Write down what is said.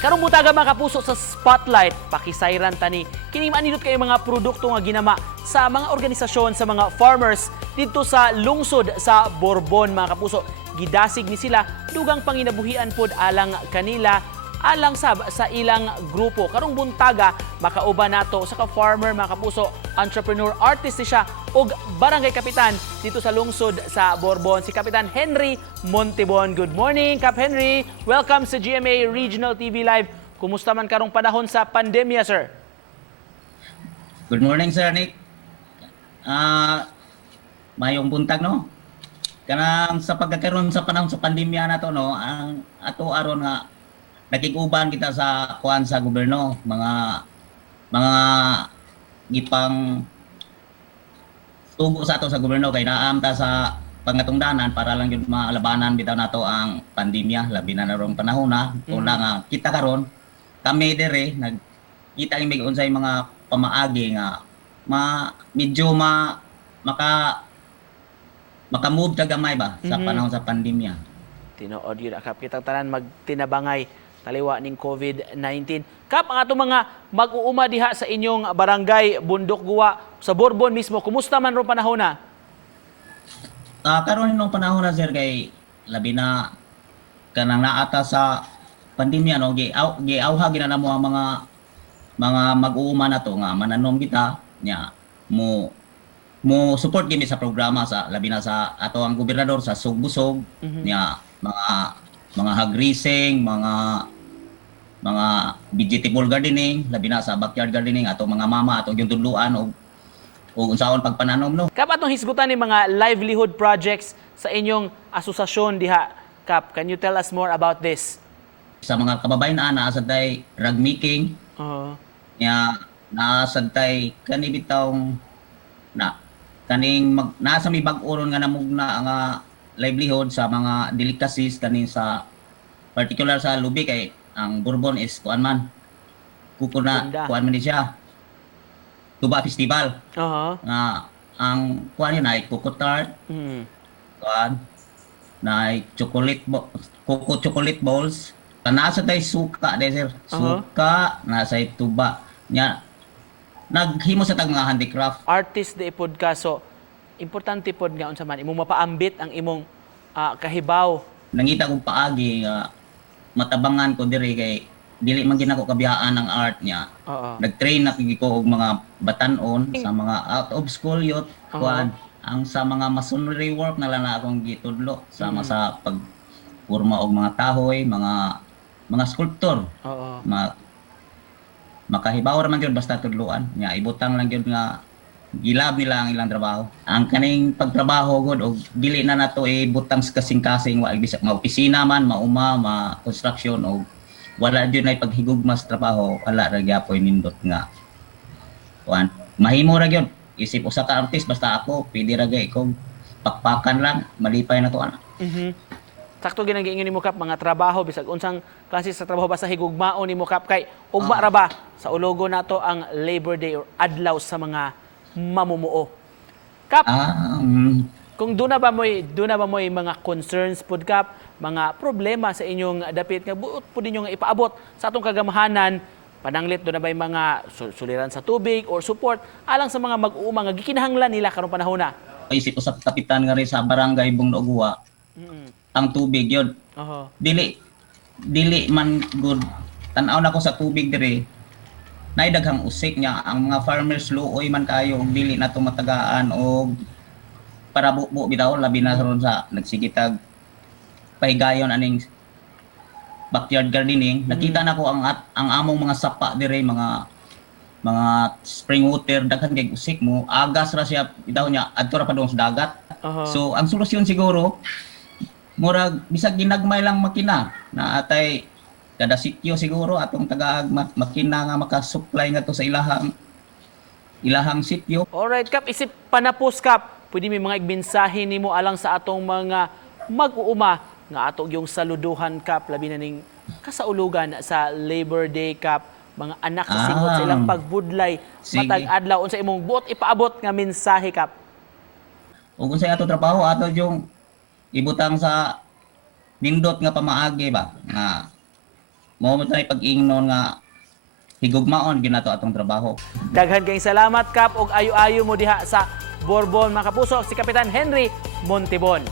Karong butaga mga kapuso sa Spotlight, pakisayran tani kini maanidot kay mga produkto nga ginama sa mga organisasyon sa mga farmers dito sa lungsod sa Borbon mga kapuso. Gidasig ni sila dugang panginabuhian pod alang kanila alang sa ilang grupo. Karong buntaga makauban nato sa ka-farmer mga kapuso, entrepreneur, artist siya ug barangay kapitan dito sa lungsod sa Borbon, si Kapitan Henry Montibon. Good morning, Kap Henry. Welcome sa GMA Regional TV Live. Kumusta man karong panahon sa pandemya, sir? Good morning, Sir Nick. Mayong buntag, no? Kanang sa pagkakaroon sa panahon sa pandemya na to, no, ang ato aron nga nakikuban kita sa kuan sa gobyerno, mga gipang tubo sa ato sa gobyerno kay naam ta sa pangatungdanan para lang yun malabanan bitaw nato ang pandemya labi na narong panahon na. Una nga kita karon kami dire nagkita mi unsay mga pamaagi nga medyo maka-move ta gamay ba sa panahon sa pandemya. Tinuod yun, Kap. Kitang tanan magtinabangay taliwa ning COVID-19. Kap, ang ato mga mag-uuma diha sa inyong barangay Bundok Guwa sa Borbon mismo, kumusta man ro panahon na? Karon nung panahon na, sir, kay labi na kanang naata sa pandemya, no, giawha gina namo ang mga mag-uuma na to nga mananom kita nya mo support gimi sa programa sa labi na sa ato ang gobernador sa sugbusog nya mga hagrising, mga vegetable gardening, labi na sa backyard gardening ato mga mama ato yung tudluan o unsaon pagpananom, no. Kap, atong hisgutan ni mga livelihood projects sa inyong asosasyon diha. Kap, can you tell us more about this? Sa mga kababayan naa sa tay rug making, nya nasa tay kani bitawng nasa may bag-oron nga namugna nga livelihood sa mga delicacies kanin sa particular sa lubi kay ang Borbon is kuan man kuan man siya tuba festival nga ang kuan yun ay coco tart kuan na coco chocolate balls nasa tay suka sir suka nasa tuba nya naghimo sa tag mga handicraft artist de pod ka, so importante pod nga unsa man imong mapaambit ang imong kahibaw. Nangita kong paagi matabangan ko diri kay dili man ginako kabiyaan ang art niya. Nag-train na ko og mga batanon sa mga out of school youth kuan ang sa mga masonry work na lang na akong gitudlo sama sa pagpurma og mga kahoy, mga sculptor. Makahibaw raman gyud basta tudloan nya ibutang lang gyud nga gilab nila ang ilang trabaho. Ang kaning pagtrabaho gud og dili na nato ibutang sa kasing-kasing wa bisag opisina man, mauma, construction og wala gyud nay paghigugma sa trabaho, wala ra gyapon nindot nga. Kuan, mahimo ra gyud. Isip usa ka artist basta ako pwede ra gyud kog pakpakan lang, malipay na to ana. Sakto ginang-giingon nimo, Kap, mga trabaho bisag unsang klase sa trabaho basta higugmaon nimo, Kap, kay ugma ra ba sa ulogo nato ang Labor Day or adlaw sa mga mamumuo. Kap, kung doon na ba mo'y mga concerns pod, Kap, mga problema sa inyong dapit nga buot po ninyo nga ipaabot sa atong kagamahanan, pananglit doon na ba mga suliran sa tubig or support alang sa mga mag-uuma nga gikinahanglan nila karong panahon na? Isip ko sa kapitan nga rin sa barangay Bundok Guwa, ang tubig yun. Dili man good. Tanaw na ko sa tubig dire. Naidaghang usik niya ang mga farmers luoy man kayo dili na tumatagaan og para buo bitaw labi na ron sa nagsigitag pahigayon aning backyard gardening. Nakita na ko ang among mga sapa dire mga spring water daghan kay usik mo agas ra siya bitaw niya adto ra padung sa dagat. So ang solusyon siguro murag bisag ginagmay lang makina na atay kada sityo siguro atong tagaag makina nga maka-supply nga to sa ilahang sityo. Alright, Kap, isip panapos, Kap, pwede may mga igmensahe nimo alang sa atong mga mag-uuma nga atong yung saluduhan, Kap, labi na ning kasaulugan sa Labor Day, Kap, mga anak sa singot sa ilang pagbudlay matag adlaw unsa imong buot ipaabot nga mensahe, Kap? Ug unsay ato trabaho ato yung ibutang sa nindot nga pamaagi ba nga mo mo tay pag-ingnon nga higugmaon ginato atong trabaho. Daghan kayong salamat, Kap, og ayo-ayo mo diha sa Bourbon, mga kapuso. Si Kapitan Henry Montibon.